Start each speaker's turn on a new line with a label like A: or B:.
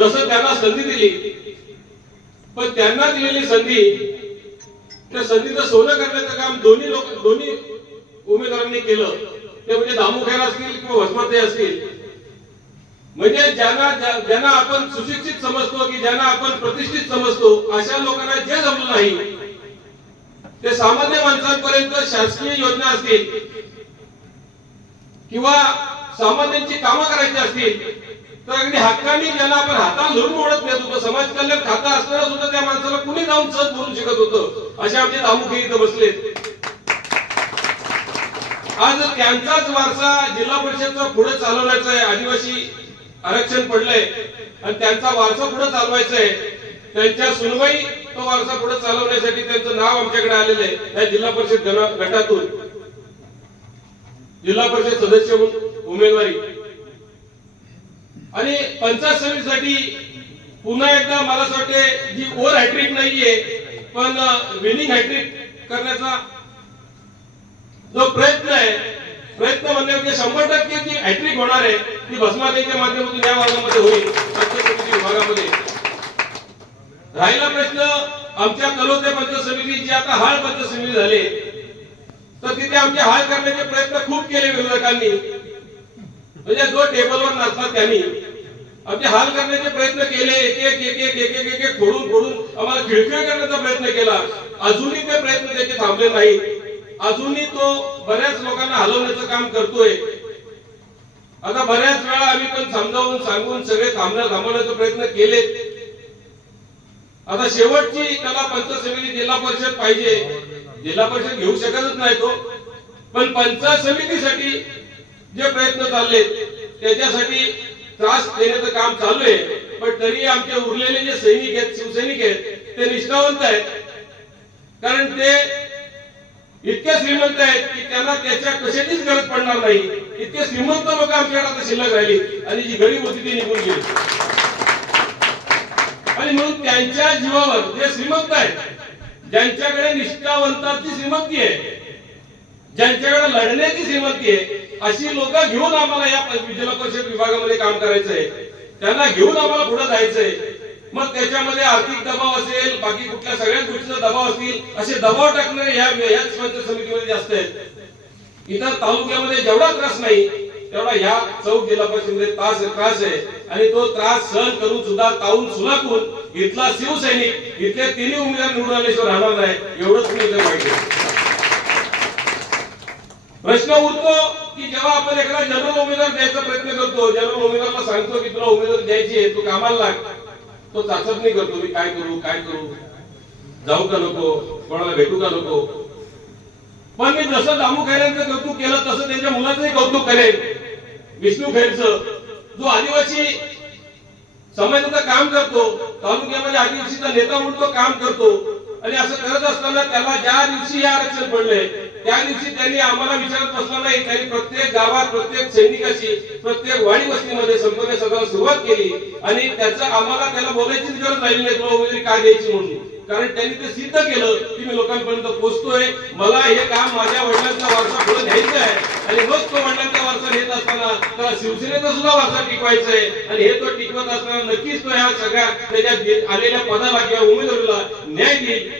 A: जसं त्यांना संधी दिली पण त्यांना दिलेली संधी त्या संधीचं सोनं करण्याचं काम दोन्ही लोक दोन्ही उमेदवारांनी केलं. ते म्हणजे दामू असतील किंवा वसमते असतील. म्हणजे ज्यांना ज्यांना आपण सुशिक्षित समजतो की ज्यांना आपण प्रतिष्ठित समजतो अशा लोकांना जे जमलं नाही ते सामान्य माणसांपर्यंत शासकीय योजना असतील किंवा सामान्यांची कामं करायची असतील तर अगदी हक्काने ज्याला आपण हाताला धरून ओढत नेत होतो समाज कल्याण खातं असताना सुद्धा त्या माणसाला कुणी जाऊन सत बोलू शकत होतं? असे आमचे दामुखे इथं बसले. आज त्यांचाच वारसा जिल्हा परिषदचा पुढे चालवण्याचा आहे. आदिवासी आरक्षण पडलंय. आणि त्यांचा वारसा पुढे चालवायचा आहे. त्यांच्या सुनवाई तो वारसा पुढे चालवण्यासाठी त्यांचं नाव आमच्याकडे आलेलं आहे. या जिल्हा परिषद गटातून. जिल्हा परिषद सदस्य म्हणून उमेदवारी. आणि पंचायत समितीसाठी पुन्हा एकदा मला असं वाटते जी ओव्हर हॅट्रिक नाहीये पण विनिंग हॅट्रिक करण्याचा जो प्रयत्न आहे प्रयत्न म्हणजे म्हणजे शंभर टक्के जी हॅट्रिक होणार आहे ती भस्मातेच्या माध्यमातून या वर्गामध्ये होईल पंचायत विभागामध्ये. राहिला प्रश्न आमच्या कलोते पंचायत समिती जी आता हाळ पंचायत समिती झाली तर तिथे आमचे हाळ करण्याचे प्रयत्न खूप केले विरोधकांनी. म्हणजे जो टेबलवर नसतात त्यांनी आमचे हाल करण्याचे प्रयत्न केले एक एक एक एक एक एक एक फोडून फोडून आम्हाला खिळखिळ करण्याचा प्रयत्न केला. अजूनही ते प्रयत्न त्याचे थांबले नाही. अजूनही तो बऱ्याच लोकांना हलवण्याचं काम करतोय. आता बऱ्याच वेळा आम्ही पण समजावून सांगून सगळे थांबण्या थांबवण्याचा प्रयत्न केले आता शेवटची त्याला पंचायत समिती जिल्हा परिषद पाहिजे. जिल्हा परिषद घेऊ शकतच नाही तो. पण पंचायत समितीसाठी जे प्रयत्न चालले त्याच्यासाठी त्रास देण्याचं काम चालू आहे. पण तरी आमचे उरलेले जे सैनिक आहेत शिवसैनिक आहेत ते निष्ठावंत आहेत. कारण ते इतके श्रीमंत आहेत की त्यांना त्याच्या कशाचीच गरज पडणार नाही. इतके श्रीमंत लोक आमच्याकडे आता शिल्लक राहिली आणि जी गरीब होती ती निघून गेली. आणि म्हणून त्यांच्या जीवावर जे श्रीमंत आहेत ज्यांच्याकडे निष्ठावंतांची श्रीमंती आहे ज्यांच्याकडे लढण्याची श्रीमंती आहे अशी लोक घेऊन आम्हाला या जिल्हा परिषद विभागामध्ये काम करायचं आहे त्यांना घेऊन आम्हाला पुढे जायचंय. मग त्याच्यामध्ये आर्थिक दबाव असेल बाकी कुठल्या सगळ्याच गोष्टीचा दबाव असतील असे दबाव टाकणारे ह्या याच पंचायत समितीमध्ये जास्त आहेत. इतर तालुक्यामध्ये जेवढा त्रास नाही तेवढा ह्या चौक जिल्हा परिषदेमध्ये त्रास त्रास आहे. आणि तो त्रास सहन करून सुद्धा ताऊन सुलाकून इथला शिवसैनिक इथले तिन्ही उमेदवार निवडून आल्याशिवाय राहणार नाही. एवढंच मी इथे माहिती प्रश्न उरतो की जेव्हा आपण एखादा जनरल उमेदवार द्यायचा प्रयत्न करतो जनरल उमेदवारला सांगतो की तुला उमेदवार द्यायची आहे तू कामाला लाग. तो चाचपणी करतो मी काय करू काय करू? जाऊ का नको? कोणाला भेटू का नको? पण मी जसं दामू खैऱ्यांचं कौतुक केलं तसं त्यांच्या मुलाचंही कौतुक करेल विष्णू खैरचं जो आदिवासी समाजाचं काम करतो तालुक्यामध्ये आदिवासीचा नेता म्हणून तो काम करतो आणि असं करत असताना त्याला ज्या दिवशी हे आरक्षण पडले त्या दिवशी त्यांनी आम्हाला विचारत बसला नाही त्यांनी प्रत्येक गावात प्रत्येक सैनिकाशी प्रत्येक वाडी वस्तीमध्ये संपर्क साधायला सुरुवात केली. आणि त्याचं आम्हाला त्याला बोलायचीच गरज राहिली नाही तुला उमेदवारी काय द्यायची म्हणून. कारण त्यांनी ते सिद्ध केलं की मी लोकांपर्यंत पोहोचतोय मला हे काम माझ्या वडिलांचा वारसा पुढे न्यायचं आहे. आणि मग तो वडिलांचा वारसा घेत असताना त्याला शिवसेनेचा सुद्धा वारसा टिकवायचा आहे. आणि हे तो टिकवत असताना नक्कीच तो ह्या सगळ्या त्याच्यात आलेल्या पदाला किंवा उमेदवारीला न्याय देईल.